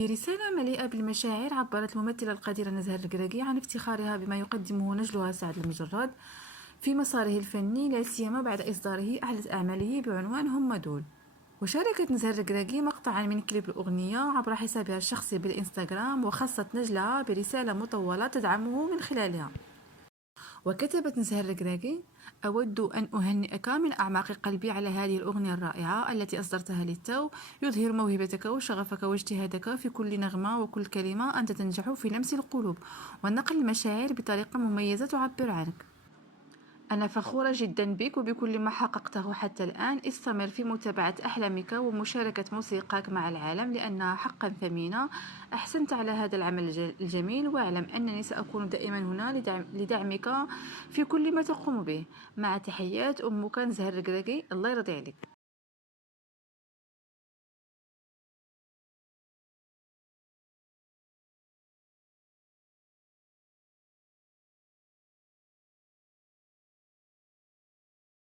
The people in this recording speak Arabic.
في رسالة مليئة بالمشاعر عبرت الممثلة القديرة نزهة الركراكي عن افتخارها بما يقدمه نجلها سعد المجرد في مساره الفني، لا سيما بعد إصداره أحدث أعماله بعنوان هم دول. وشاركت نزهة الركراكي مقطعا من كليب الأغنية عبر حسابها الشخصي بالإنستغرام، وخصت نجلها برسالة مطولة تدعمه من خلالها. وكتبت نزهة الركراكي: أود أن أهنئك من أعماق قلبي على هذه الأغنية الرائعة التي أصدرتها للتو، يظهر موهبتك وشغفك واجتهادك في كل نغمة وكل كلمة. أنت تنجح في لمس القلوب ونقل المشاعر بطريقة مميزة تعبر عنك. أنا فخورة جدا بك وبكل ما حققته حتى الآن. استمر في متابعة أحلامك ومشاركة موسيقاك مع العالم لأنها حقا ثمينة. أحسنت على هذا العمل الجميل، واعلم أنني سأكون دائما هنا لدعمك في كل ما تقوم به. مع تحيات أمك نزهة الركراكي. الله يرضي عليك.